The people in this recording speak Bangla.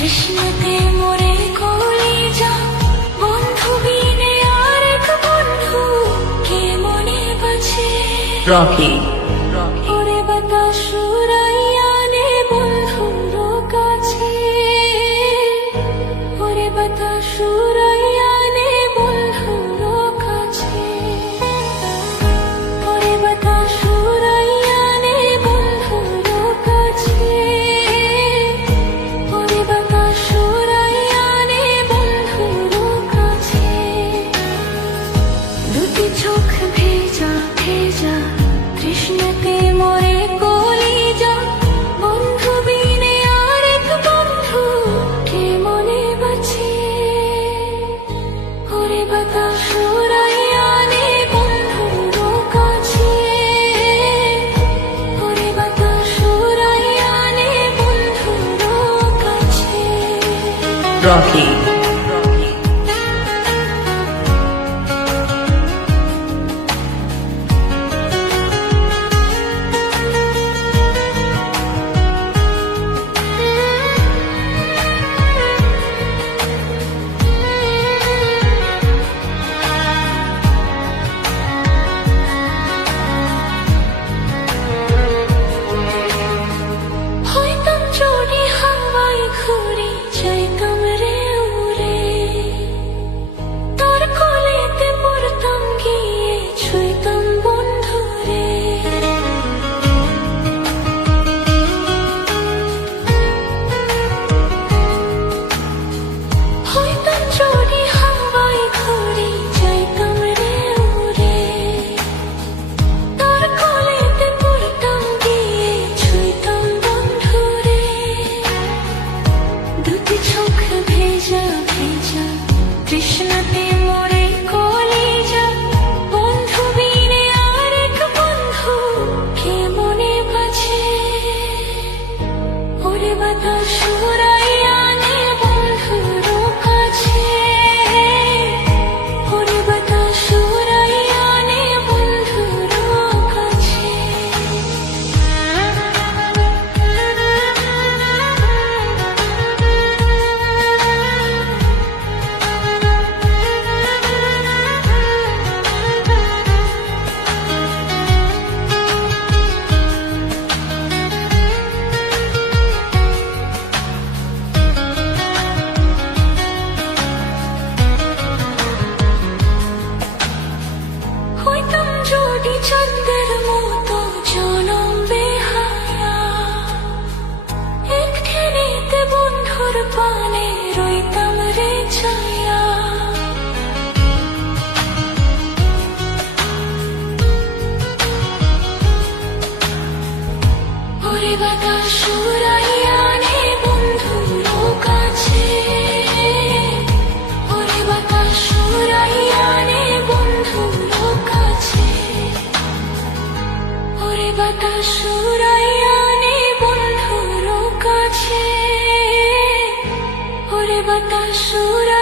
তৃষ্ণাতে মরে কলিজা, বন্ধু বিনে আর এক বন্ধু কে মনে বাঁচে। রকি ওরে বাতাস উড়াইয়া নে বন্ধুর কাছে, ওরে বাতাস উড়াইয়া নে বন্ধুর কাছে, ওরে বাতাস উড়াইয়া নে বন্ধুর কাছে, ওরে বাতাস উড়াইয়া নে বন্ধুর কাছে। দুটি চোখ ভেজা ভেজা, তৃষ্ণাতে মরে কলিজা, বন্ধু বিনে আর এক বন্ধু কে মনে বাঁচে। ওরে বাতাস উড়াইয়া নে বন্ধুর কাছে, ওরে বাতাস উড়াইয়া নে বন্ধুর কাছে। রকি হইতাম যদি হাওয়ায় ঘুরে যাইতাম রে উড়ে, তোর কোলেতে পড়তাম গিয়ে ছুঁইতাম বন্ধুরে। হইতাম যদি হাওয়ায় ঘুরে যাইতাম রে উড়ে, তোর কোলেতে পড়তাম গিয়ে ছুঁইতাম বন্ধুরে। দুটি চোখ ভেজা ভেজা, তৃষ্ণাতে মরে কলিজা, বন্ধু বিনে আর এক বন্ধু কে মনে বাঁচে। ওরে বাতাস উড়াইয়া নে বন্ধুর কাছে, ওরে বাতাস উড়াইয়া নে বন্ধুর কাছে। হইতাম যদি চাঁদের মতো জনম বেহায়া, একখানেতে বন্ধুর পানে রইতাম রে ছায়া। ওরে বাতাস উড়াইয়া নে বন্ধুর কাছে, ওরে বাতাস উড়াইয়া নে বন্ধুর কাছে, ওরে বাতাস উড়াইয়া নে বন্ধুর কাছে, ওরে বাতাস উড়াইয়া